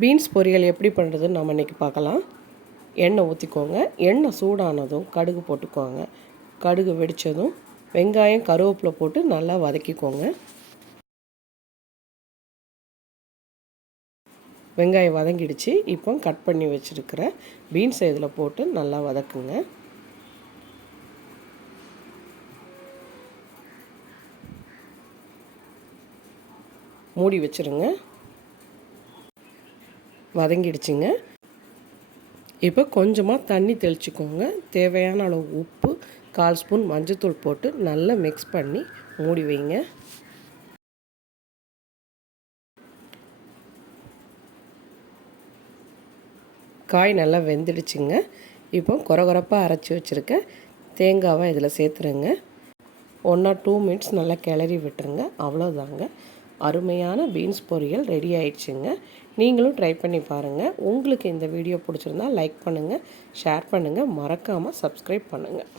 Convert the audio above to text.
Beans பொரியல் எப்படி பண்ணுறதுன்னு நம்ம இன்றைக்கி பார்க்கலாம். எண்ணெய் ஊற்றிக்கோங்க எண்ணெய் சூடானதும் கடுகு போட்டுக்கோங்க. கடுகு வெடித்ததும் வெங்காயம் கருவேப்பிலை போட்டு நல்லா வதக்கிக்கோங்க. வெங்காயம் வதங்கிடுச்சு. இப்போ கட் பண்ணி வச்சுருக்கிற பீன்ஸை இதில் போட்டு நல்லா வதக்குங்க. மூடி வச்சுருங்க. வதங்கிடுச்சுங்க. இப்போ கொஞ்சமாக தண்ணி தெளிச்சுக்கோங்க. தேவையான அளவு உப்பு கால் ஸ்பூன் மஞ்சத்தூள் போட்டு நல்லா மிக்ஸ் பண்ணி மூடி வைங்க. காய் நல்லா வெந்துடுச்சுங்க. இப்போ குறகுறப்பாக அரைச்சி வச்சுருக்க தேங்காவை இதில் சேர்த்துருங்க. ஒன் ஆர் டூ மினிட்ஸ் நல்லா கிளறி விட்டுருங்க. அவ்வளோதாங்க அருமையான பீன்ஸ் பொரியல் ரெடி ஆயிடுச்சுங்க. நீங்களும் ட்ரை பண்ணி பாருங்கள் உங்களுக்கு இந்த வீடியோ பிடிச்சிருந்தா லைக் பண்ணுங்கள் ஷேர் பண்ணுங்கள் மறக்காமல் சப்ஸ்கிரைப் பண்ணுங்கள்